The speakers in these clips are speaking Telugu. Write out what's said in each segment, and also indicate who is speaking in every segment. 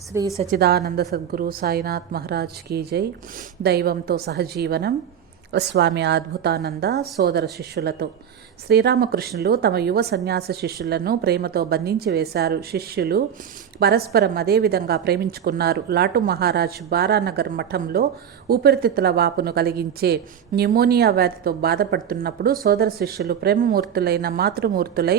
Speaker 1: శ్రీ సచిదానంద సద్గురు సాయినాథ్ మహారాజ్ కీ జై. దైవంతో సహజీవనం. స్వామి అద్భుతానంద సోదర శిష్యులతో. శ్రీరామకృష్ణులు తమ యువ సన్యాస శిష్యులను ప్రేమతో బంధించి వేశారు. శిష్యులు పరస్పరం అదేవిధంగా ప్రేమించుకున్నారు. లాటు మహారాజ్ బారానగర్ మఠంలో ఊపిరితిత్తుల వాపును కలిగించే న్యూమోనియా వ్యాధితో బాధపడుతున్నప్పుడు సోదర శిష్యులు ప్రేమమూర్తులైన మాతృమూర్తులై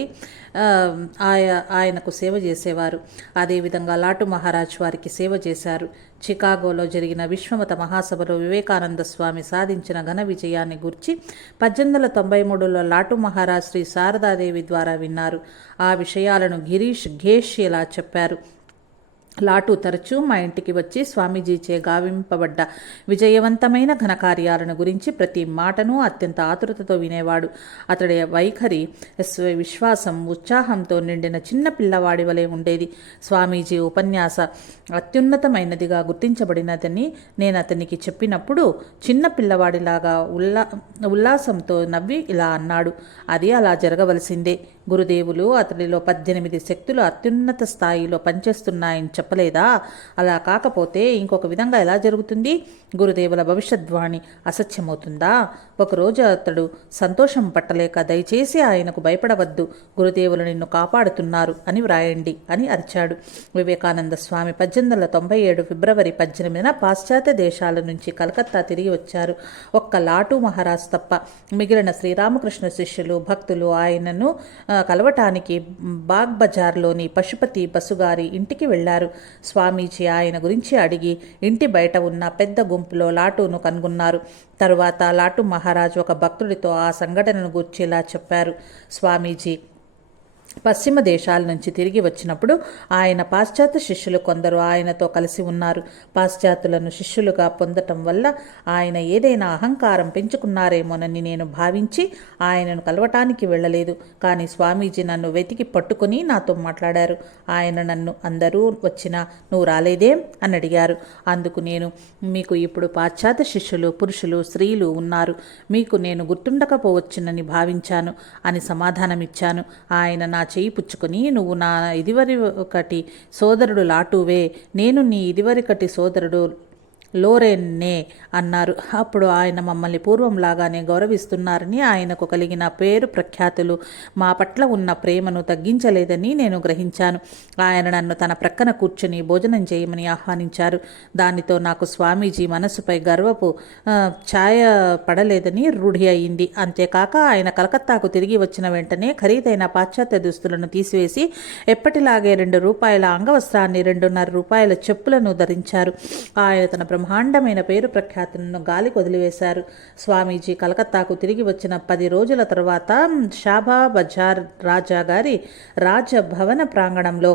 Speaker 1: ఆయా ఆయనకు సేవ చేసేవారు. అదేవిధంగా లాటు మహారాజ్ వారికి సేవ చేశారు. చికాగోలో జరిగిన విశ్వమత మహాసభలో వివేకానంద స్వామి సాధించిన ఘన విజయాన్ని గుర్చి పద్దెనిమిది వందల తొంభై మూడులో లాటు మహారాజ్ శ్రీ శారదాదేవి ద్వారా విన్నారు. ఆ విషయాలను గిరీష్ ఘేష్ ఇలా చెప్పారు? లాటు తరచూ మా ఇంటికి వచ్చి స్వామీజీచే గావింపబడ్డ విజయవంతమైన ఘనకార్యాలను గురించి ప్రతి మాటను అత్యంత ఆతురతతో వినేవాడు. అతడి వైఖరి విశ్వాసం ఉత్సాహంతో నిండిన చిన్న పిల్లవాడి వలె ఉండేది. స్వామీజీ ఉపన్యాస అత్యున్నతమైనదిగా గుర్తించబడినదని నేను అతనికి చెప్పినప్పుడు చిన్న పిల్లవాడిలాగా ఉల్లా ఉల్లాసంతో నవ్వి ఇలా అన్నాడు. అది అలా జరగవలసిందే. గురుదేవులు అతడిలో పద్దెనిమిది శక్తులు అత్యున్నత స్థాయిలో పనిచేస్తున్నాయని చెప్పలేదా? అలా కాకపోతే ఇంకొక విధంగా ఎలా జరుగుతుంది? గురుదేవుల భవిష్యద్వాణి అసత్యమవుతుందా? ఒకరోజు అతడు సంతోషం పట్టలేక దయచేసి ఆయనకు భయపడవద్దు. గురుదేవులు నిన్ను కాపాడుతున్నారు అని వ్రాయండి అని అరిచాడు. వివేకానంద స్వామి పద్దెనిమిది వందల తొంభై ఏడు ఫిబ్రవరి పద్దెనిమిదిన పాశ్చాత్య దేశాల నుంచి కలకత్తా తిరిగి వచ్చారు. ఒక్క లాటు మహారాజ్ తప్ప మిగిలిన శ్రీరామకృష్ణ శిష్యులు భక్తులు ఆయనను కలవటానికి బాగ్ బజార్లోని పశుపతి బసుగారి ఇంటికి వెళ్ళారు స్వామీజీ ఆయన గురించి అడిగి ఇంటి బయట ఉన్న పెద్ద గుంపులో లాటును కనుగొన్నారు. తరువాత లాటు మహారాజ్ ఒక భక్తుడితో ఆ సంఘటనను గూర్చి ఇలా చెప్పారు. స్వామీజీ పశ్చిమ దేశాల నుంచి తిరిగి వచ్చినప్పుడు ఆయన పాశ్చాత్య శిష్యులు కొందరు ఆయనతో కలిసి ఉన్నారు. పాశ్చాత్యులను శిష్యులుగా పొందటం వల్ల ఆయన ఏదైనా అహంకారం పెంచుకున్నారేమోనని నేను భావించి ఆయనను కలవటానికి వెళ్ళలేదు. కానీ స్వామీజీ నన్ను వెతికి పట్టుకుని నాతో మాట్లాడారు. ఆయన నన్ను అందరూ వచ్చినా నువ్వు రాలేదేం? అని అడిగారు. అందుకు నేను మీకు ఇప్పుడు పాశ్చాత్య శిష్యులు పురుషులు స్త్రీలు ఉన్నారు. మీకు నేను గుర్తుండకపోవచ్చునని భావించాను అని సమాధానమిచ్చాను. ఆయన నా చేయి పుచ్చుకొని నువ్వు నా ఇదివరి ఒకటి సోదరుడు లాటువే నేను నీ ఇదివరికటి సోదరుడు లోరెన్నే అన్నారు. అప్పుడు ఆయన మమ్మల్ని పూర్వంలాగానే గౌరవిస్తున్నారని ఆయనకు కలిగిన పేరు ప్రఖ్యాతులు మా పట్ల ఉన్న ప్రేమను తగ్గించలేదని నేను గ్రహించాను. ఆయన నన్ను తన ప్రక్కన కూర్చుని భోజనం చేయమని ఆహ్వానించారు. దానితో నాకు స్వామీజీ మనసుపై గర్వపు ఛాయ పడలేదని రూఢి అయింది. అంతేకాక ఆయన కలకత్తాకు తిరిగి వచ్చిన వెంటనే ఖరీదైన పాశ్చాత్య దుస్తులను తీసివేసి ఎప్పటిలాగే రెండు రూపాయల అంగవస్త్రాన్ని రెండున్నర రూపాయల చెప్పులను ధరించారు. ఆయన తన బ్రహ్మాండమైన పేరు ప్రఖ్యాతులను గాలి వదిలివేశారు స్వామీజీ కలకత్తాకు తిరిగి వచ్చిన పది రోజుల తర్వాత షాబా బజార్ రాజా గారి రాజభవన ప్రాంగణంలో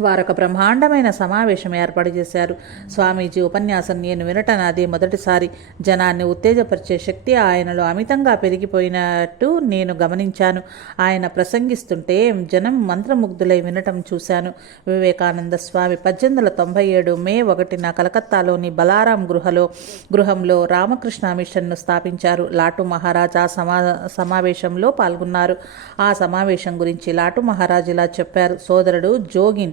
Speaker 1: వారొక బ్రహ్మాండమైన సమావేశం ఏర్పాటు చేశారు. స్వామీజీ ఉపన్యాసం నేను వినటం అదే మొదటిసారి. జనాన్ని ఉత్తేజపరిచే శక్తి ఆయనలో అమితంగా పెరిగిపోయినట్టు నేను గమనించాను. ఆయన ప్రసంగిస్తుంటే జనం మంత్రముగ్ధులై వినటం చూశాను. వివేకానంద స్వామి పద్దెనిమిది వందల తొంభై ఏడు మే ఒకటిన కలకత్తాలోని బలారాం గృహలో గృహంలో రామకృష్ణ మిషన్ను స్థాపించారు. లాటు మహారాజ్ ఆ సమా సమావేశంలో పాల్గొన్నారు. ఆ సమావేశం గురించి లాటు మహారాజ్ ఇలా చెప్పారు. సోదరుడు జోగిన్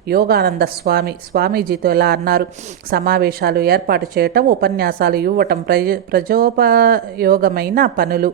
Speaker 1: యోగానంద స్వామి స్వామీజీతో ఇలా అన్నారు? సమావేశాలు ఏర్పాటు చేయటం ఉపన్యాసాలు ఇవ్వటం ప్రజ ప్రజోపయోగమైన పనులు.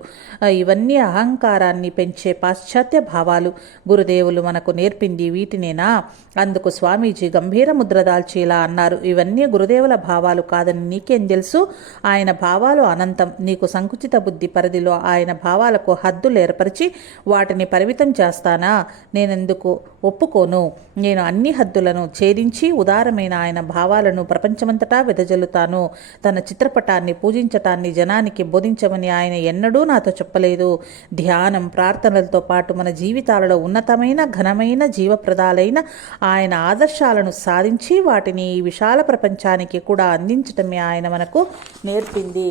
Speaker 1: ఇవన్నీ అహంకారాన్ని పెంచే పాశ్చాత్య భావాలు. గురుదేవులు మనకు నేర్పింది వీటినేనా? అందుకు స్వామీజీ గంభీర ముద్ర దాల్చి ఇలా అన్నారు. ఇవన్నీ గురుదేవుల భావాలు కాదని నీకేం తెలుసు? ఆయన భావాలు అనంతం. నీకు సంకుచిత బుద్ధి పరిధిలో ఆయన భావాలకు హద్దులు ఏర్పరిచి వాటిని పరిమితం చేస్తానా? నేనెందుకు ఒప్పుకోను? నేను అన్ని హద్దులను ఛేదించి ఉదారమైన ఆయన భావాలను ప్రపంచమంతటా వెదజల్లుతాను. తన చిత్రపటాన్ని పూజించటాన్ని జనానికి బోధించమని ఆయన ఎన్నడూ నాతో చెప్పలేదు. ధ్యానం ప్రార్థనలతో పాటు మన జీవితాలలో ఉన్నతమైన ఘనమైన జీవప్రదాలైన ఆయన ఆదర్శాలను సాధించి వాటిని ఈ విశాల ప్రపంచానికి కూడా అందించటమే ఆయన మనకు నేర్పింది.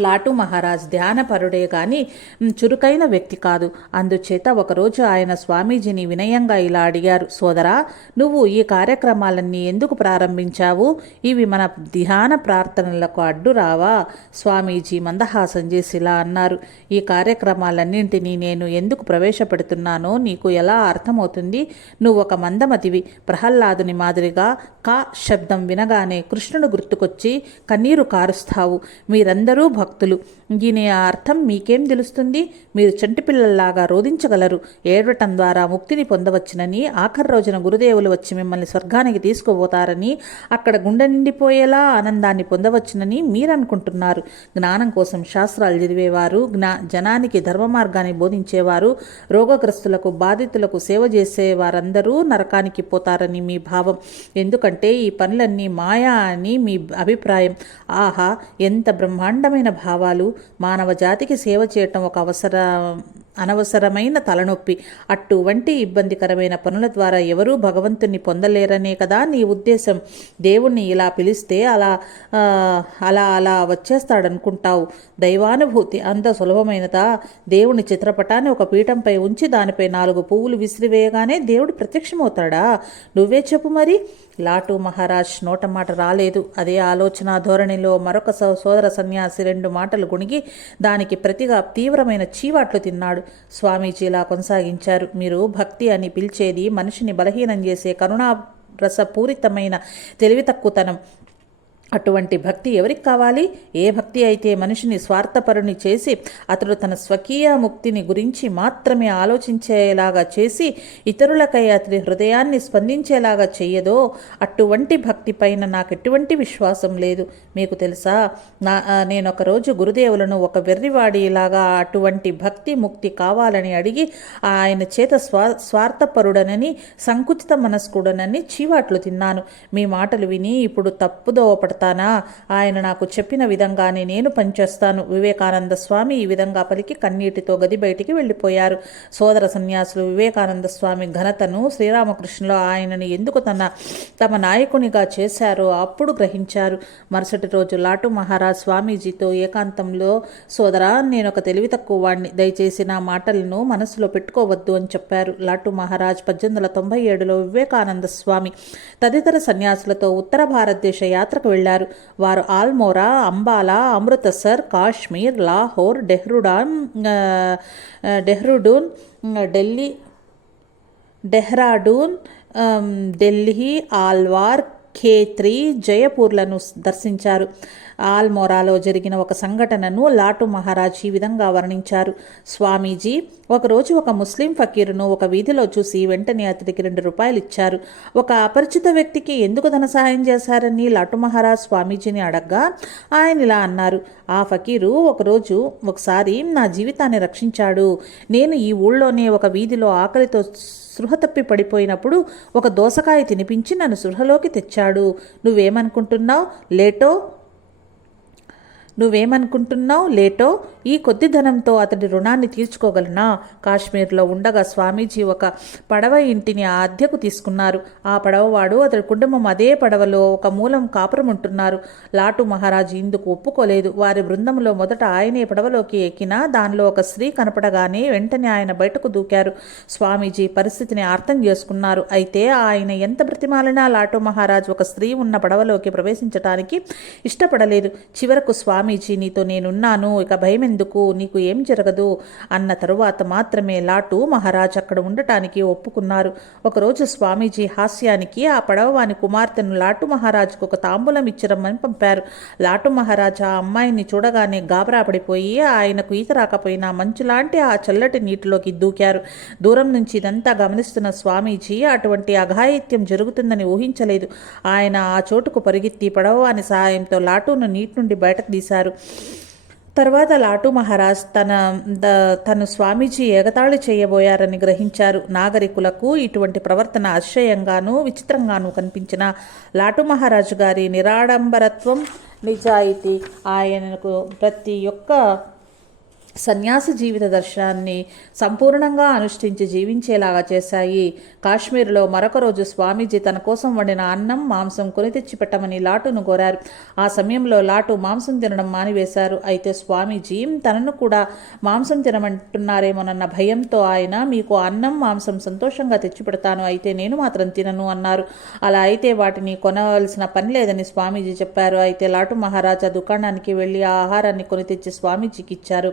Speaker 1: లాటు మహారాజ్ ధ్యానపరుడే గాని చురుకైన వ్యక్తి కాదు. అందుచేత ఒకరోజు ఆయన స్వామీజీని వినయంగా ఇలా అడిగారు సోదరా నువ్వు ఈ కార్యక్రమాలన్నీ ఎందుకు ప్రారంభించావు? ఇవి మన ధ్యాన ప్రార్థనలకు అడ్డు రావా? స్వామీజీ మందహాసం చేసి ఇలా అన్నారు. ఈ కార్యక్రమాలన్నింటినీ నేను ఎందుకు ప్రవేశపెడుతున్నానో నీకు ఎలా అర్థమవుతుంది? నువ్వు ఒక మందమతివి ప్రహ్లాదుని మాదిరిగా కా శబ్దం వినగానే కృష్ణుడు గుర్తుకొచ్చి కన్నీరు కారుస్తావు. మీరందరూ భక్తులు. దీని అర్థం మీకేం తెలుస్తుంది? మీరు చంటి పిల్లల్లాగా రోధించగలరు. ఏడవటం ద్వారా ముక్తిని పొందవచ్చునని ఆఖరి రోజున గురుదేవులు వచ్చి మిమ్మల్ని స్వర్గానికి తీసుకుపోతారని అక్కడ గుండె నిండిపోయేలా ఆనందాన్ని పొందవచ్చునని మీరు అనుకుంటున్నారు జ్ఞానం కోసం శాస్త్రాలు చదివేవారు జ్ఞా జనానికి ధర్మ మార్గాన్ని బోధించేవారు రోగగ్రస్తులకు బాధితులకు సేవ చేసే వారందరూ నరకానికి పోతారని మీ భావం. ఎందుకంటే ఈ పనులన్నీ మాయా అని మీ అభిప్రాయం. ఆహా ఎంత బ్రహ్మాండమైన భావాలు మానవ జాతికి సేవ చేయటం ఒక అవసర అనవసరమైన తలనొప్పి. అటువంటి ఇబ్బందికరమైన పనుల ద్వారా ఎవరూ భగవంతుణ్ణి పొందలేరనే కదా నీ ఉద్దేశం. దేవుణ్ణి ఇలా పిలిస్తే అలా అలా అలా వచ్చేస్తాడనుకుంటావు. దైవానుభూతి అంత సులభమైనదా? దేవుని చిత్రపటాన్ని ఒక పీఠంపై ఉంచి దానిపై నాలుగు పువ్వులు విసిరివేయగానే దేవుడు ప్రత్యక్షమవుతాడా? నువ్వే చెప్పు మరి. లాటు మహారాజ్ నోటమాట రాలేదు. అదే ఆలోచన ధోరణిలో మరొక సోదర సన్యాసి రెండు మాటలు గుణిగి దానికి ప్రతిగా తీవ్రమైన చీవాట్లు తిన్నాడు. స్వామీజీ ఇలా కొనసాగించారు. మీరు భక్తి అని పిలిచేది మనిషిని బలహీనం చేసే కరుణా రసపూరితమైన తెలివి తక్కువతనం అటువంటి భక్తి ఎవరికి కావాలి? ఏ భక్తి అయితే మనిషిని స్వార్థపరుని చేసి అతడు తన స్వకీయ ముక్తిని గురించి మాత్రమే ఆలోచించేలాగా చేసి ఇతరులకై అతడి హృదయాన్ని స్పందించేలాగా చేయదో అటువంటి భక్తి పైన నాకు ఎటువంటి విశ్వాసం లేదు. మీకు తెలుసా? నా నేను ఒకరోజు గురుదేవులను ఒక వెర్రివాడిలాగా అటువంటి భక్తి ముక్తి కావాలని అడిగి ఆయన చేత స్వా స్వార్థపరుడనని సంకుచిత మనస్కుడనని చీవాట్లు తిన్నాను. మీ మాటలు విని ఇప్పుడు తప్పుదోవ పడతానా ఆయన నాకు చెప్పిన విధంగానే నేను పనిచేస్తాను. వివేకానంద స్వామి ఈ విధంగా పలికి కన్నీటితో గది బయటికి వెళ్ళిపోయారు. సోదర సన్యాసులు వివేకానంద స్వామి ఘనతను శ్రీరామకృష్ణలో ఆయనని ఎందుకు తన తమ నాయకునిగా చేశారో అప్పుడు గ్రహించారు. మరుసటి రోజు లాటు మహారాజ్ స్వామీజీతో ఏకాంతంలో సోదరా నేను ఒక తెలివి తక్కువ వాడిని దయచేసి నా మాటలను మనసులో పెట్టుకోవద్దు అని చెప్పారు లాటు మహారాజ్ పద్దెనిమిది వందల తొంభై ఏడులో వివేకానంద స్వామి. తదితర సన్యాసులతో ఉత్తర భారతదేశ యాత్రకు వెళ్ళారు. వెళ్ళారు వారు ఆల్మోరా అంబాలా అమృతసర్ కాశ్మీర్ లాహోర్ డెహ్రుడాన్ డెహ్రుడూన్ ఢిల్లీ డెహ్రాడూన్ ఢిల్లీ ఆల్వార్ ఖేత్రి జయపూర్లను దర్శించారు. ఆల్మోరాలో జరిగిన ఒక సంఘటనను లాటు మహారాజ్ ఈ విధంగా వర్ణించారు. స్వామీజీ ఒకరోజు ఒక ముస్లిం ఫకీరును ఒక వీధిలో చూసి వెంటనే అతడికి రెండు రూపాయలు ఇచ్చారు. ఒక అపరిచిత వ్యక్తికి ఎందుకు ధన సహాయం చేశారని లాటు మహారాజ్ స్వామీజీని అడగ్గా ఆయన ఇలా అన్నారు. ఆ ఫకీరు ఒకరోజు ఒకసారి నా జీవితాన్ని రక్షించాడు. నేను ఈ ఊళ్ళోనే ఒక వీధిలో ఆకలితో సృహ తప్పి పడిపోయినప్పుడు ఒక దోసకాయ తినిపించి నన్ను సృహలోకి తెచ్చాడు. నువ్వేమనుకుంటున్నావు? లేటో నువ్వేమనుకుంటున్నావు లేటో? ఈ కొద్ది ధనంతో అతడి రుణాన్ని తీర్చుకోగలనా? కాశ్మీర్లో ఉండగా స్వామీజీ ఒక పడవ ఇంటిని ఆ అద్దెకు తీసుకున్నారు. ఆ పడవవాడు అతడి కుటుంబం అదే పడవలో ఒక మూలం కాపురం ఉంటున్నారు లాటు మహారాజు ఇందుకు ఒప్పుకోలేదు. వారి బృందంలో మొదట ఆయనే పడవలోకి ఎక్కినా దానిలో ఒక స్త్రీ కనపడగానే వెంటనే ఆయన బయటకు దూకారు. స్వామీజీ పరిస్థితిని అర్థం చేసుకున్నారు. అయితే ఆయన ఎంత బ్రతిమాలినా లాటు మహారాజ్ ఒక స్త్రీ ఉన్న పడవలోకి ప్రవేశించటానికి ఇష్టపడలేదు. చివరకు స్వామి స్వామీజీ నీతో నేనున్నాను ఇక భయం ఎందుకు నీకు ఏం జరగదు? అన్న తరువాత మాత్రమే లాటు మహారాజ్ అక్కడ ఉండటానికి ఒప్పుకున్నారు. ఒకరోజు స్వామీజీ హాస్యానికి ఆ పడవవాని కుమార్తెను లాటు మహారాజుకు ఒక తాంబూలం ఇచ్చిరమ్మని పంపారు. లాటు మహారాజ్ ఆ అమ్మాయిని చూడగానే గాబరా పడిపోయి ఆయనకు ఈత రాకపోయినా మంచులాంటి ఆ చల్లటి నీటిలోకి దూకారు. దూరం నుంచి ఇదంతా గమనిస్తున్న స్వామీజీ అటువంటి అఘాయిత్యం జరుగుతుందని ఊహించలేదు. ఆయన ఆ చోటుకు పరిగెత్తి పడవవాని సహాయంతో లాటును నీటి నుండి బయటకు తీశారు. తర్వాత లాటు మహారాజ్ తన ద- తను స్వామీజీ ఎగతాళి చేయబోయారని గ్రహించారు. నాగరికులకు ఇటువంటి ప్రవర్తన అతిశయంగానూ విచిత్రంగానూ కనిపించిన లాటు మహారాజు గారి నిరాడంబరత్వం నిజాయితీ ఆయనకు ప్రతి ఒక్క సన్యాసి జీవిత దర్శనాన్ని సంపూర్ణంగా అనుష్ఠించి జీవించేలాగా చేశాయి. కాశ్మీర్లో మరొక రోజు స్వామీజీ తన కోసం వండిన అన్నం మాంసం కొని తెచ్చి పెట్టమని లాటును కోరారు. ఆ సమయంలో లాటు మాంసం తినడం మానివేశారు. అయితే స్వామీజీ తనను కూడా మాంసం తినమంటున్నారేమోనన్న భయంతో ఆయన మీకు అన్నం మాంసం సంతోషంగా తెచ్చిపెడతాను అయితే నేను మాత్రం తినను అన్నారు. అలా అయితే వాటిని కొనవలసిన పని లేదని స్వామీజీ చెప్పారు. అయితే లాటు మహారాజా దుకాణానికి వెళ్ళి ఆ ఆహారాన్ని కొని తెచ్చి స్వామీజీకి ఇచ్చారు.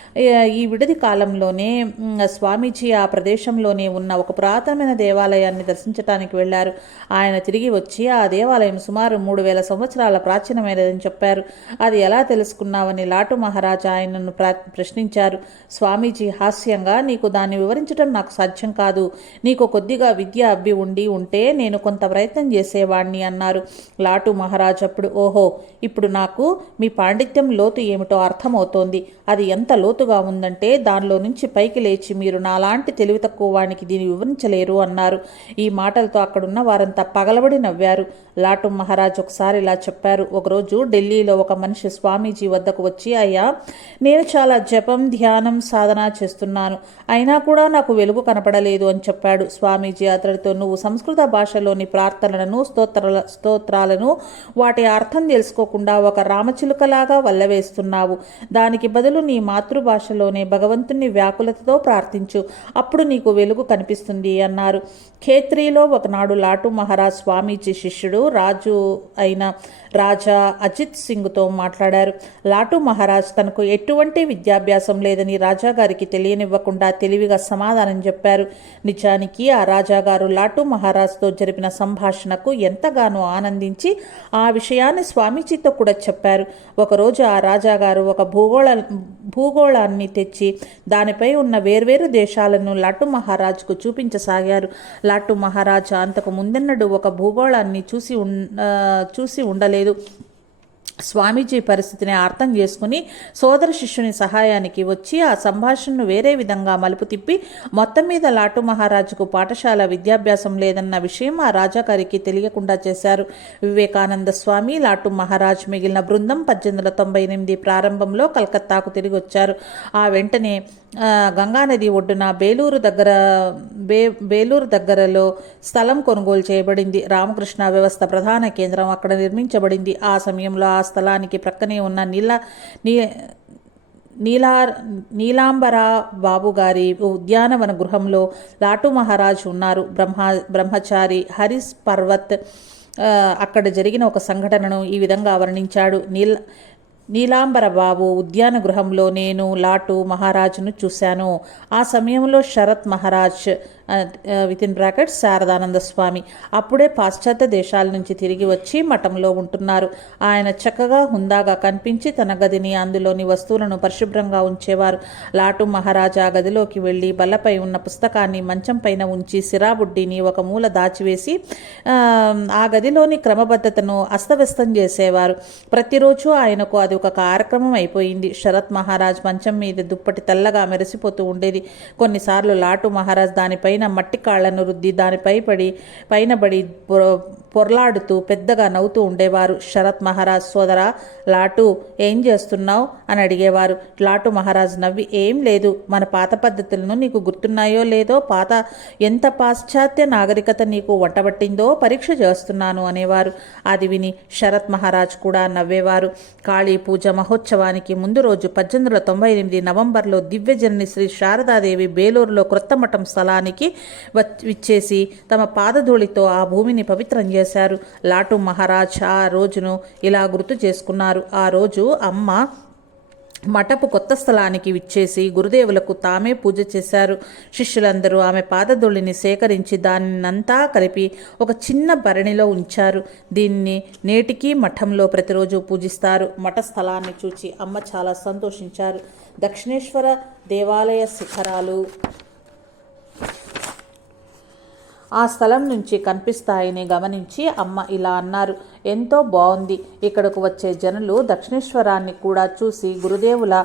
Speaker 1: ఈ విడది కాలంలోనే స్వామీజీ ఆ ప్రదేశంలోనే ఉన్న ఒక పురాతనమైన దేవాలయాన్ని దర్శించడానికి వెళ్ళారు. ఆయన తిరిగి వచ్చి ఆ దేవాలయం సుమారు మూడు వేల సంవత్సరాల ప్రాచీనమైనదని చెప్పారు. అది ఎలా తెలుసుకున్నావని లాటు మహారాజా ఆయనను ప్రశ్నించారు. స్వామీజీ హాస్యంగా నీకు దాన్ని వివరించడం నాకు సాధ్యం కాదు. నీకు కొద్దిగా విద్య అబ్బి ఉండి ఉంటే నేను కొంత ప్రయత్నం చేసేవాణ్ణి అన్నారు. లాటు మహారాజ్ అప్పుడు ఓహో ఇప్పుడు నాకు మీ పాండిత్యం లోతు ఏమిటో అర్థమవుతోంది. అది ఎంత లోతు లోతుగా ఉందంటే దానిలో నుంచి పైకి లేచి మీరు నాలాంటి తెలివి తక్కువ వానికి దీన్ని వివరించలేరు అన్నారు. ఈ మాటలతో అక్కడున్న వారంతా పగలబడి నవ్వారు. లాటు మహారాజ్ ఒకసారి ఇలా చెప్పారు. ఒకరోజు ఢిల్లీలో ఒక మనిషి స్వామీజీ వద్దకు వచ్చి అయ్యా నేను చాలా జపం ధ్యానం సాధన చేస్తున్నాను. అయినా కూడా నాకు వెలుగు కనపడలేదు అని చెప్పాడు స్వామీజీ అతడితో. నువ్వు సంస్కృత భాషలోని ప్రార్థనలను స్తోత్ర స్తోత్రాలను వాటి అర్థం తెలుసుకోకుండా ఒక రామచిలుకలాగా వల్లవేస్తున్నావు. దానికి బదులు నీ మాతృభాష భాషలోనే భగవంతుని వ్యాకులతతో ప్రార్థించు. అప్పుడు నీకు వెలుగు కనిపిస్తుంది అన్నారు. ఖేత్రీలో ఒకనాడు లాటు మహారాజ్ స్వామీజీ శిష్యుడు రాజు అయిన రాజా అజిత్ సింగ్తో మాట్లాడారు. లాటు మహారాజ్ తనకు ఎటువంటి విద్యాభ్యాసం లేదని రాజాగారికి తెలియనివ్వకుండా తెలివిగా సమాధానం చెప్పారు. నిజానికి ఆ రాజాగారు లాటు మహారాజ్తో జరిపిన సంభాషణకు ఎంతగానో ఆనందించి ఆ విషయాన్ని స్వామీజీతో కూడా చెప్పారు. ఒకరోజు ఆ రాజాగారు ఒక భూగోళ భూగోళ భూగోళాన్ని తెచ్చి దానిపై ఉన్న వేర్వేరు దేశాలను లాటు మహారాజ్కు చూపించసాగారు. లాటు మహారాజా అంతకు ముందెన్నడు ఒక భూగోళాన్ని చూసి ఉన్ చూసి ఉండలేదు. స్వామీజీ పరిస్థితిని అర్థం చేసుకుని సోదర శిష్యుని సహాయానికి వచ్చి ఆ సంభాషణను వేరే విధంగా మలుపు తిప్పి మొత్తం మీద లాటు మహారాజుకు పాఠశాల విద్యాభ్యాసం లేదన్న విషయం ఆ రాజాగారికి తెలియకుండా చేశారు. వివేకానంద స్వామి లాటు మహారాజ్ మిగిలిన బృందం పద్దెనిమిది వందల తొంభై ఎనిమిది ప్రారంభంలో కలకత్తాకు తిరిగి వచ్చారు ఆ వెంటనే గంగానది ఒడ్డున బేలూరు దగ్గర బే బేలూరు దగ్గరలో స్థలం కొనుగోలు చేయబడింది. రామకృష్ణ వ్యవస్థ ప్రధాన కేంద్రం అక్కడ నిర్మించబడింది. ఆ సమయంలో ఆ స్థలానికి ప్రక్కనే ఉన్న నీల నీ నీలా నీలాంబర బాబు గారి ఉద్యానవన గృహంలో లాటు మహారాజ్ ఉన్నారు. బ్రహ్మ బ్రహ్మచారి హరిస్ పర్వత్ అక్కడ జరిగిన ఒక సంఘటనను ఈ విధంగా వర్ణించాడు. నీల్ నీలాంబర బాబు ఉద్యాన గృహంలో నేను లాటు మహారాజును చూశాను. ఆ సమయంలో Sharat Maharaj with in bracket Saradananda Swami. అప్పుడే పాశ్చాత్య దేశాల నుంచి తిరిగి వచ్చి మఠంలో ఉంటున్నారు. ఆయన చక్కగా హుందాగా కనిపించి తన గదిని అందులోని వస్తువులను పరిశుభ్రంగా ఉంచేవారు. లాటు మహారాజా గదిలోకి వెళ్ళి బల్లపై ఉన్న పుస్తకాన్ని మంచం పైన ఉంచి సిరాబుడ్డిని ఒక మూల దాచివేసి ఆ, ఆ గదిలోని క్రమబద్ధతను అస్తవ్యస్తం చేసేవారు. ప్రతిరోజు ఆయనకు అది ఒక కార్యక్రమం అయిపోయింది. శరత్ మహారాజ్ మంచం మీద దుప్పటి తెల్లగా మెరిసిపోతూ ఉండేది. కొన్నిసార్లు లాటు మహారాజ్ దానిపైన మట్టి కాళ్ళను రుద్ది దానిపై పడి పైన పడి పొ- పొర్లాడుతూ పెద్దగా నవ్వుతూ ఉండేవారు. శరత్ మహారాజ్ సోదర లాటు ఏం చేస్తున్నావు? అని అడిగేవారు. లాటు మహారాజ్ నవ్వి ఏం లేదు. మన పాత పద్ధతులను నీకు గుర్తున్నాయో లేదో పాత ఎంత పాశ్చాత్య నాగరికత నీకు వంటబట్టిందో పరీక్ష చేస్తున్నాను అనేవారు. అది విని శరత్ మహారాజ్ కూడా నవ్వేవారు. కాళీ పూజ మహోత్సవానికి ముందు రోజు పద్దెనిమిది వందల తొంభై ఎనిమిది నవంబర్లో దివ్యజనని శ్రీ శారదాదేవి బేలూరులో క్రొత్త మఠం స్థలానికి విచ్చేసి తమ పాదధూళితో ఆ భూమిని పవిత్రం చేశారు. లాటు మహారాజ్ ఆ రోజును ఇలా గుర్తు చేసుకున్నారు. ఆ రోజు అమ్మ మఠపు కొత్త స్థలానికి విచ్చేసి గురుదేవులకు తామే పూజ చేశారు. శిష్యులందరూ ఆమె పాదధూళిని సేకరించి దాన్నంతా కలిపి ఒక చిన్న భరణిలో ఉంచారు. దీన్ని నేటికి మఠంలో ప్రతిరోజు పూజిస్తారు. మఠ స్థలాన్ని చూచి అమ్మ చాలా సంతోషించారు. దక్షిణేశ్వర దేవాలయ శిఖరాలు ఆ స్థలం నుంచి కనిపిస్తాయని గమనించి అమ్మ ఇలా అన్నారు. ఎంతో బాగుంది ఇక్కడకు వచ్చే జనులు దక్షిణేశ్వరాన్ని కూడా చూసి గురుదేవుల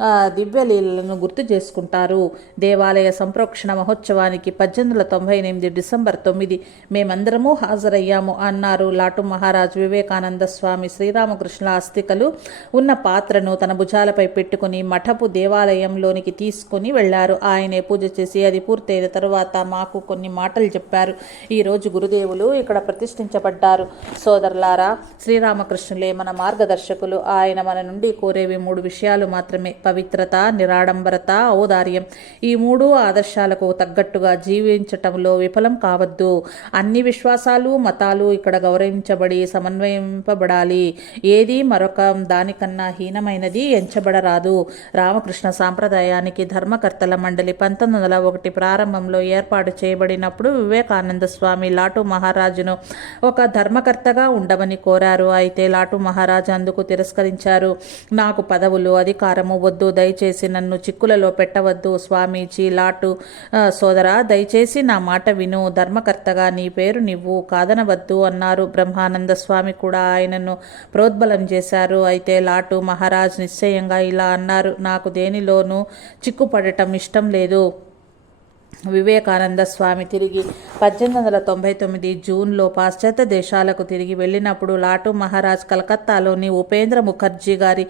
Speaker 1: దివ్యలీలలను దివ్యలీలను గుర్తు చేసుకుంటారు. దేవాలయ సంప్రోక్షణ మహోత్సవానికి పద్దెనిమిది వందల తొంభై ఎనిమిది డిసెంబర్ తొమ్మిది మేమందరము హాజరయ్యాము అన్నారు లాటు మహారాజ్ వివేకానంద స్వామి శ్రీరామకృష్ణ అస్థికలు ఉన్న పాత్రను తన భుజాలపై పెట్టుకుని మఠపు దేవాలయంలోనికి తీసుకుని వెళ్ళారు ఆయనే పూజ చేసి అది పూర్తయిన తరువాత మాకు కొన్ని మాటలు చెప్పారు. ఈరోజు గురుదేవులు ఇక్కడ ప్రతిష్ఠించబడ్డారు. సోదరులారా శ్రీరామకృష్ణులే మన మార్గదర్శకులు. ఆయన మన నుండి కోరేవి మూడు విషయాలు మాత్రమే. పవిత్రత నిరాడంబరత ఔదార్యం. ఈ మూడు ఆదర్శాలకు తగ్గట్టుగా జీవించటంలో విఫలం కావద్దు. అన్ని విశ్వాసాలు మతాలు ఇక్కడ గౌరవించబడి సమన్వయింపబడాలి. ఏది మరొక దానికన్నా హీనమైనది ఎంచబడరాదు. రామకృష్ణ సాంప్రదాయానికి ధర్మకర్తల మండలి పంతొమ్మిది వందల ఒకటి ప్రారంభంలో ఏర్పాటు చేయబడినప్పుడు వివేకానంద స్వామి లాటు మహారాజును ఒక ధర్మకర్తగా ఉండమని కోరారు. అయితే లాటు మహారాజు అందుకు తిరస్కరించారు. నాకు పదవులు అధికారము వద్దు దయచేసి నన్ను చిక్కులలో పెట్టవద్దు స్వామీజీ లాటు సోదరా దయచేసి నా మాట విను ధర్మకర్తగా నీ పేరు నివ్వు కాదనవద్దు అన్నారు. బ్రహ్మానంద స్వామి కూడా ఆయనను ప్రోద్బలం చేశారు. అయితే లాటు మహారాజ్ నిశ్చయంగా ఇలా అన్నారు. నాకు దేనిలోనూ చిక్కుపడటం ఇష్టం లేదు. వివేకానంద స్వామి తిరిగి పద్దెనిమిది వందల తొంభై తొమ్మిది జూన్లో పాశ్చాత్య దేశాలకు తిరిగి వెళ్ళినప్పుడు లాటు మహారాజ్ కలకత్తాలోని ఉపేంద్ర ముఖర్జీ గారి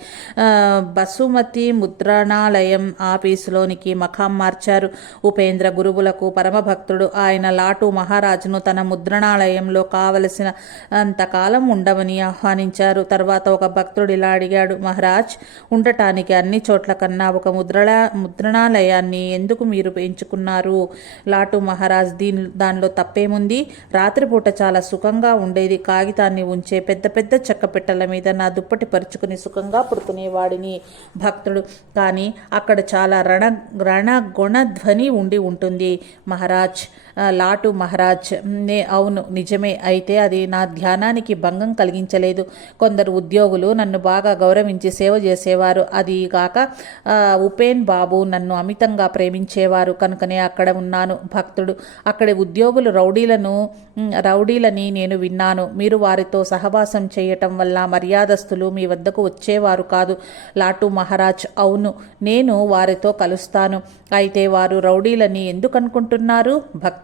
Speaker 1: బసుమతి ముద్రణాలయం ఆఫీసులోనికి మఖాం మార్చారు. ఉపేంద్ర గురువులకు పరమభక్తుడు ఆయన లాటు మహారాజును తన ముద్రణాలయంలో కావలసిన అంతకాలం ఉండమని ఆహ్వానించారు. తర్వాత ఒక భక్తుడు ఇలా అడిగాడు మహారాజ్ ఉండటానికి అన్ని చోట్ల కన్నా ఒక ముద్రణ ముద్రణాలయాన్ని ఎందుకు మీరు ఎంచుకున్నారు లాటు మహారాజ్ దీని దానిలో తప్పేముంది? రాత్రిపూట చాలా సుఖంగా ఉండేది. కాగితాన్ని ఉంచే పెద్ద పెద్ద చెక్క పెట్టెల మీద నా దుప్పటి పరుచుకుని సుఖంగా పుడుకునేవాడిని భక్తుడు. కానీ అక్కడ చాలా రణ రణ గుణధ్వని ఉండి ఉంటుంది. మహారాజ్ లాటు మహారాజ్. నే అవును నిజమే. అయితే అది నా ధ్యానానికి భంగం కలిగించలేదు. కొందరు ఉద్యోగులు నన్ను బాగా గౌరవించి సేవ చేసేవారు. అది కాక ఉపేన్ బాబు నన్ను అమితంగా ప్రేమించేవారు. కనుకనే అక్కడ ఉన్నాను. భక్తుడు అక్కడి ఉద్యోగులు రౌడీలను రౌడీలని నేను విన్నాను. మీరు వారితో సహవాసం చేయటం వల్ల మర్యాదస్తులు మీ వద్దకు వచ్చేవారు కాదు. లాటు మహారాజ్ అవును నేను వారితో కలుస్తాను. అయితే వారు రౌడీలని ఎందుకు అనుకుంటున్నారు భక్తుడు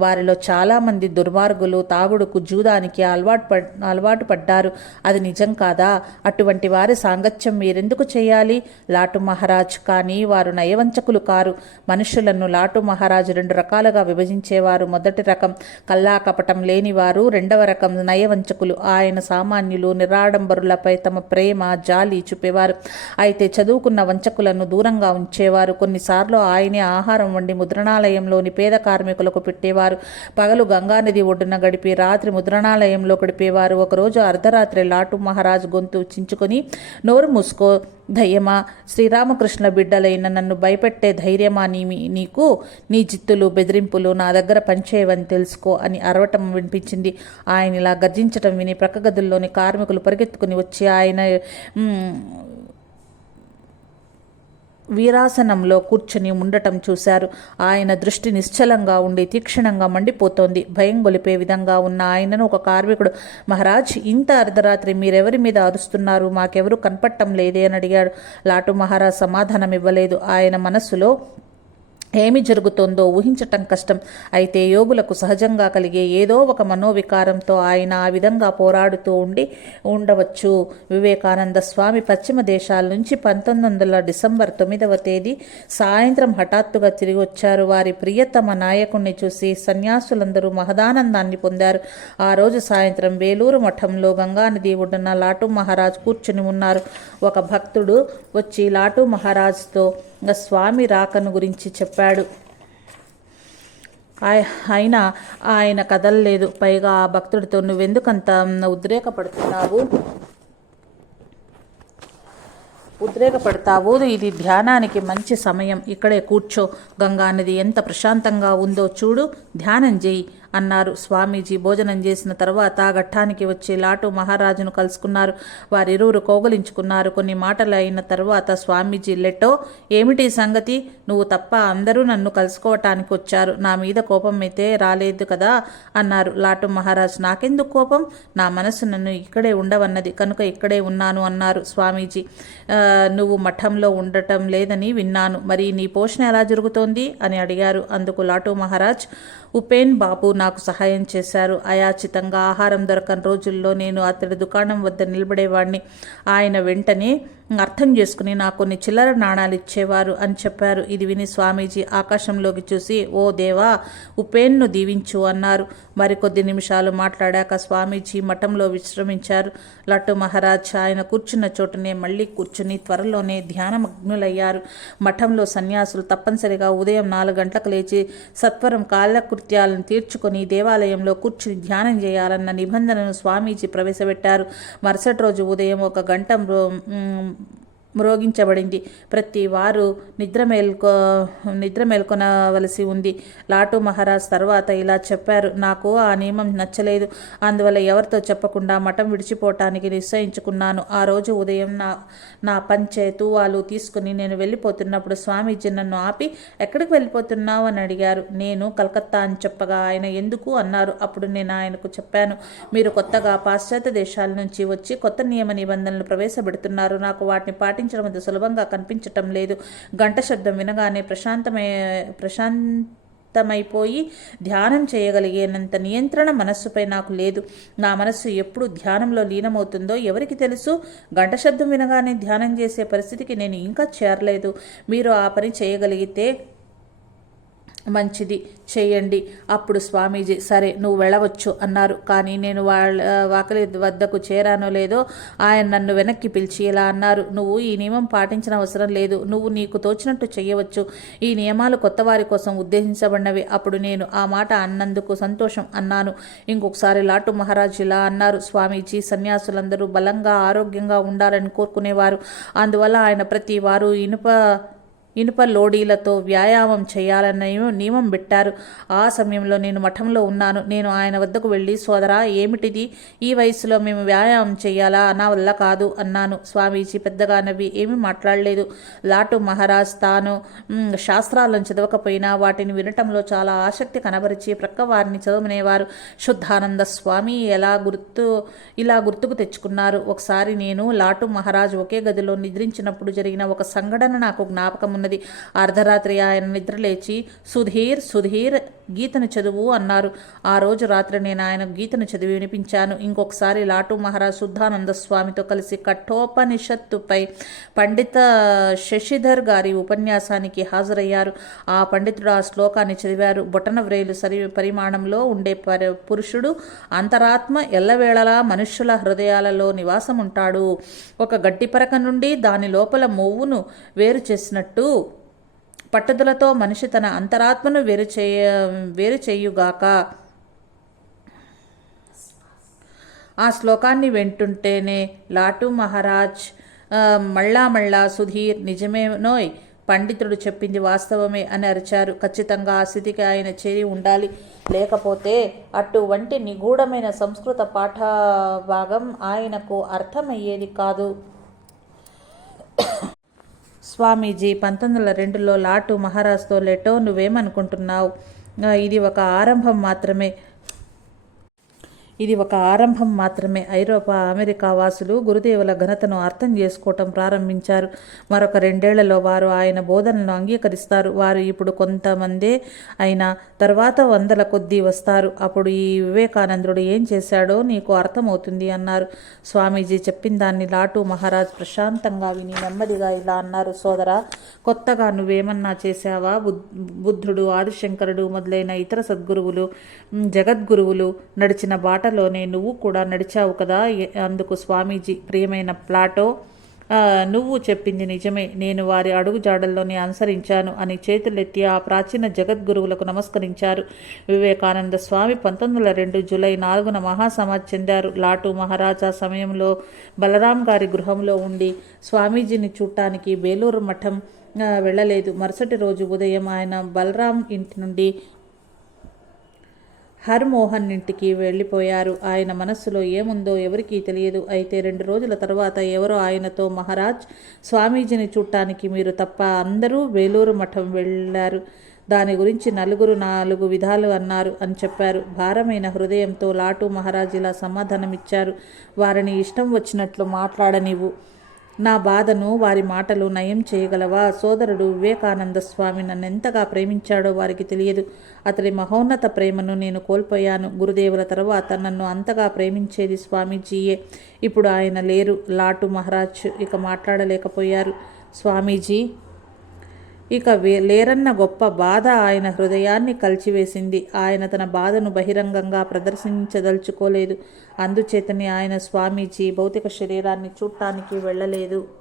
Speaker 1: వారిలో చాలామంది దుర్మార్గులు తాగుడుకు జూదానికి అలవాటు పడ్ అలవాటు పడ్డారు. అది నిజం కాదా? అటువంటి వారి సాంగత్యం మీరెందుకు చేయాలి? లాటు మహారాజ్ కానీ వారు నయవంచకులు కారు. మనుషులను లాటు మహారాజు రెండు రకాలుగా విభజించేవారు. మొదటి రకం కల్లా కపటం లేనివారు రెండవ రకం నయవంచకులు. ఆయన సామాన్యులు నిరాడంబరులపై తమ ప్రేమ జాలి చూపేవారు. అయితే చదువుకున్న వంచకులను దూరంగా ఉంచేవారు. కొన్నిసార్లు ఆయనే ఆహారం వండి ముద్రణాలయంలోని పేద కార్మికులకు పెట్టేవారు. పగలు గంగానది ఒడ్డున గడిపి రాత్రి ముద్రణాలయంలో గడిపేవారు. ఒకరోజు అర్ధరాత్రి లాటు మహారాజు గొంతు చించుకొని నోరు మూసుకో దయ్యమా శ్రీరామకృష్ణ బిడ్డలైన నన్ను భయపెట్టే ధైర్యమా నీ నీకు? నీ జిత్తులు బెదిరింపులు నా దగ్గర పనిచేయవని తెలుసుకో అని అరవటం వినిపించింది. ఆయన ఇలా గర్జించటం విని ప్రక్క గదుల్లోని కార్మికులు పరిగెత్తుకుని వచ్చి ఆయన వీరాసనంలో కూర్చుని ఉండటం చూశారు. ఆయన దృష్టి నిశ్చలంగా ఉండి తీక్షణంగా మండిపోతోంది. భయం గొలిపే విధంగా ఉన్న ఆయనను ఒక కార్మికుడు మహారాజ్ ఇంత అర్ధరాత్రి మీరెవరి మీద అరుస్తున్నారు? మాకెవరు కనపట్టం లేదే అని అడిగాడు. లాటు మహారాజ్ సమాధానం ఇవ్వలేదు. ఆయన మనస్సులో ఏమి జరుగుతుందో ఊహించటం కష్టం. అయితే యోగులకు సహజంగా కలిగే ఏదో ఒక మనోవికారంతో ఆయన ఆ విధంగా పోరాడుతూ ఉండి ఉండవచ్చు. వివేకానంద స్వామి పశ్చిమ దేశాల నుంచి పంతొమ్మిది వందల డిసెంబర్ తొమ్మిదవ తేదీ సాయంత్రం హఠాత్తుగా తిరిగి వచ్చారు. వారి ప్రియతమ నాయకుణ్ణి చూసి సన్యాసులందరూ మహదానందాన్ని పొందారు. ఆ రోజు సాయంత్రం వేలూరు మఠంలో గంగానది ఒడ్డున లాటు మహారాజ్ కూర్చుని ఉన్నారు. ఒక భక్తుడు వచ్చి లాటు మహారాజ్తో ఇంకా స్వామి రాకను గురించి చెప్పాడు. ఆయ- అయినా ఆయన కదలలేదు. పైగా ఆ భక్తుడితో నువ్వెందుకంత ఉద్రేకపడుతున్నావు? ఉద్రేకపడతావు? ఇది ధ్యానానికి మంచి సమయం. ఇక్కడే కూర్చో. గంగా నది ఎంత ప్రశాంతంగా ఉందో చూడు. ధ్యానం చేయి. అన్నారు. స్వామీజీ భోజనం చేసిన తర్వాత ఆ ఘట్టానికి వచ్చి లాటు మహారాజును కలుసుకున్నారు. వారిరువురు కోగలించుకున్నారు. కొన్ని మాటలు అయిన తర్వాత స్వామీజీ లెటో ఏమిటి సంగతి? నువ్వు తప్ప అందరూ నన్ను కలుసుకోవటానికి వచ్చారు. నా మీద కోపం అయితే రాలేదు కదా? అన్నారు. లాటు మహారాజ్ నాకెందుకు కోపం? నా మనసు నన్ను ఇక్కడే ఉండవన్నది. కనుక ఇక్కడే ఉన్నాను అన్నారు స్వామీజీ. నువ్వు మఠంలో ఉండటం లేదని విన్నాను. మరి నీ పోషణ ఎలా జరుగుతోంది? అని అడిగారు. అందుకు లాటు మహారాజ్ ఉపేన్ బాబు నాకు సహాయం చేశారు. అయాచితంగా ఆహారం దొరకని రోజుల్లో నేను అతడి దుకాణం వద్ద నిలబడేవాడిని ఆయన వెంటనే అర్థం చేసుకుని నాకు కొన్ని చిల్లర నాణాలు ఇచ్చేవారు అని చెప్పారు. ఇది విని స్వామీజీ ఆకాశంలోకి చూసి ఓ దేవా ఉపేన్ను దీవించు అన్నారు. మరికొద్ది నిమిషాలు మాట్లాడాక స్వామీజీ మఠంలో విశ్రమించారు. లట్టు మహారాజ్ ఆయన కూర్చున్న చోటనే మళ్ళీ కూర్చుని త్వరలోనే ధ్యానమగ్నులయ్యారు. మఠంలో సన్యాసులు తప్పనిసరిగా ఉదయం నాలుగు గంటలకు లేచి సత్వరం కాలకృత్యాలను తీర్చుకొని దేవాలయంలో కూర్చుని ధ్యానం చేయాలన్న నిబంధనను స్వామీజీ ప్రవేశపెట్టారు. మరుసటి రోజు ఉదయం ఒక గంట మ్రోగించబడింది. ప్రతి వారు నిద్ర మేల్కో నిద్ర మేల్కొనవలసి ఉంది. లాటు మహారాజ్ తర్వాత ఇలా చెప్పారు. నాకు ఆ నియమం నచ్చలేదు. అందువల్ల ఎవరితో చెప్పకుండా మఠం విడిచిపోవటానికి నిశ్చయించుకున్నాను. ఆ రోజు ఉదయం నా నా పంచె తూవాలు తీసుకుని నేను వెళ్ళిపోతున్నప్పుడు స్వామీజీ నన్ను ఆపి ఎక్కడికి వెళ్ళిపోతున్నావు? అని అడిగారు. నేను కలకత్తా అని చెప్పగా ఆయన ఎందుకు? అన్నారు. అప్పుడు నేను ఆయనకు చెప్పాను. మీరు కొత్తగా పాశ్చాత్య దేశాల నుంచి వచ్చి కొత్త నియమ నిబంధనలు ప్రవేశపెడుతున్నారు. నాకు వాటిని పాటించడం అంత సులభంగా కనిపించటం లేదు. గంట శబ్దం వినగానే ప్రశాంతమై ప్రశాంతమైపోయి ధ్యానం చేయగలిగేనంత నియంత్రణ మనస్సుపై నాకు లేదు. నా మనస్సు ఎప్పుడు ధ్యానంలో లీనమవుతుందో ఎవరికి తెలుసు? గంట శబ్దం వినగానే ధ్యానం చేసే పరిస్థితికి నేను ఇంకా చేరలేదు. మీరు ఆ పని చేయగలిగితే మంచిది చేయండి అప్పుడు స్వామీజీ సరే నువ్వు వెళ్ళవచ్చు అన్నారు. కానీ నేను వాళ్ళ వాకలి వద్దకు చేరానో లేదో ఆయన నన్ను వెనక్కి పిలిచి ఇలా అన్నారు. నువ్వు ఈ నియమం పాటించిన అవసరం లేదు. నువ్వు నీకు తోచినట్టు చేయవచ్చు ఈ నియమాలు కొత్త వారి కోసం ఉద్దేశించబడినవి. అప్పుడు నేను ఆ మాట అన్నందుకు సంతోషం అన్నాను. ఇంకొకసారి లాటు మహారాజ్ ఇలా అన్నారు. స్వామీజీ సన్యాసులందరూ బలంగా ఆరోగ్యంగా ఉండాలని కోరుకునేవారు. అందువల్ల ఆయన ప్రతి వారు ఇనుప ఇనుప లోడీలతో వ్యాయామం చేయాలన్న నియమం పెట్టారు. ఆ సమయంలో నేను మఠంలో ఉన్నాను. నేను ఆయన వద్దకు వెళ్ళి సోదరా ఏమిటిది? ఈ వయసులో మేము వ్యాయామం చేయాలా? నా వల్ల కాదు అన్నాను. స్వామీజీ పెద్దగా నవ్వి ఏమీ మాట్లాడలేదు. లాటు మహారాజ్ తాను శాస్త్రాలను చదవకపోయినా వాటిని వినటంలో చాలా ఆసక్తి కనబరిచి ప్రక్క వారిని చదవనేవారు శుద్ధానంద స్వామి ఎలా గుర్తు ఇలా గుర్తుకు తెచ్చుకున్నారు. ఒకసారి నేను లాటు మహారాజ్ ఒకే గదిలో నిద్రించినప్పుడు జరిగిన ఒక సంఘటన నాకు జ్ఞాపకం ఉన్నది. అర్ధరాత్రి ఆయన నిద్ర లేచి సుధీర్ సుధీర్ గీతను చదువు అన్నారు. ఆ రోజు రాత్రి నేను ఆయన గీతను చదివి వినిపించాను. ఇంకొకసారి లాటు మహారాజ్ శుద్ధానంద స్వామితో కలిసి కఠోపనిషత్తుపై పండిత శశిధర్ గారి ఉపన్యాసానికి హాజరయ్యారు. ఆ పండితుడు ఆ శ్లోకాన్ని చదివారు. బొటన వ్రేలు సరి పరిమాణంలో ఉండే పురుషుడు అంతరాత్మ ఎల్లవేళలా మనుష్యుల హృదయాలలో నివాసం ఉంటాడు ఒక గడ్డి పరక నుండి దాని లోపల మొవ్వును వేరు చేసినట్టు పట్టుదలతో మనిషి తన అంతరాత్మను వేరు చేయ వేరు చేయుగాక ఆ శ్లోకాన్ని వింటుంటేనే లాటు మహారాజ్ మళ్ళా మళ్ళా సుధీర్ నిజమేనోయ్ పండితుడు చెప్పింది వాస్తవమే అని అరిచారు. ఖచ్చితంగా ఆ స్థితికి ఆయన చేరి ఉండాలి. లేకపోతే అటువంటి నిగూఢమైన సంస్కృత పాఠ భాగం ఆయనకు అర్థమయ్యేది కాదు. స్వామీజీ పంతొమ్మిది వందల రెండులో లాటు మహారాజ్తో లెటో నువ్వేమనుకుంటున్నావు? ఇది ఒక ఆరంభం మాత్రమే. ఇది ఒక ఆరంభం మాత్రమే. ఐరోపా అమెరికా వాసులు గురుదేవుల ఘనతను అర్థం చేసుకోవటం ప్రారంభించారు. మరొక రెండేళ్ళలో వారు ఆయన బోధనలను అంగీకరిస్తారు. వారు ఇప్పుడు కొంతమందే అయినా తర్వాత వందల కొద్దీ వస్తారు. అప్పుడు ఈ వివేకానందుడు ఏం చేశాడో నీకు అర్థమవుతుంది అన్నారు. స్వామీజీ చెప్పిన దాన్ని లాటు మహారాజ్ ప్రశాంతంగా విని నెమ్మదిగా ఇలా అన్నారు. సోదరా కొత్తగా నువ్వేమన్నా చేశావా? బుద్ధుడు ఆదిశంకరుడు మొదలైన ఇతర సద్గురువులు జగద్గురువులు నడిచిన బాట బాటలోనే నువ్వు కూడా నడిచావు కదా? అందుకు స్వామీజీ ప్రియమైన ప్లాటో నువ్వు చెప్పింది నిజమే. నేను వారి అడుగుజాడల్లోనే అనుసరించాను అని చేతులెత్తి ఆ ప్రాచీన జగద్గురువులకు నమస్కరించారు. వివేకానంద స్వామి పంతొమ్మిది వందల రెండు జూలై నాలుగున మహాసమాధి చెందారు. లాటు మహారాజా సమయంలో బలరాం గారి గృహంలో ఉండి స్వామీజీని చూడటానికి బేలూరు మఠం వెళ్ళలేదు. మరుసటి రోజు ఉదయం ఆయన బలరాం ఇంటి నుండి హర్మోహన్ ఇంటికి వెళ్ళిపోయారు. ఆయన మనస్సులో ఏముందో ఎవరికీ తెలియదు. అయితే రెండు రోజుల తర్వాత ఎవరో ఆయనతో మహారాజ్ స్వామీజీని చూడటానికి మీరు తప్ప అందరూ వేలూరు మఠం వెళ్ళారు. దాని గురించి నలుగురు నాలుగు విధాలు అన్నారు అని చెప్పారు. భారమైన హృదయంతో లాటు మహారాజ్ ఇలా సమాధానమిచ్చారు. వారిని ఇష్టం వచ్చినట్లు మాట్లాడనివ్వు. నా బాధను వారి మాటలు నయం చేయగలవా? సోదరుడు వివేకానంద స్వామి నన్ను ఎంతగా ప్రేమించాడో వారికి తెలియదు. అతడి మహోన్నత ప్రేమను నేను కోల్పోయాను. గురుదేవుల తర్వాత నన్ను అంతగా ప్రేమించేది స్వామీజీయే. ఇప్పుడు ఆయన లేరు. లాటు మహారాజ్ ఇక మాట్లాడలేకపోయారు. స్వామీజీ ఇక వే- లేరన్న గొప్ప బాధ ఆయన హృదయాన్ని కలిచివేసింది. ఆయన తన బాధను బహిరంగంగా ప్రదర్శించదలుచుకోలేదు. అందుచేతనే ఆయన స్వామీజీ భౌతిక శరీరాన్ని చూడటానికి వెళ్ళలేదు.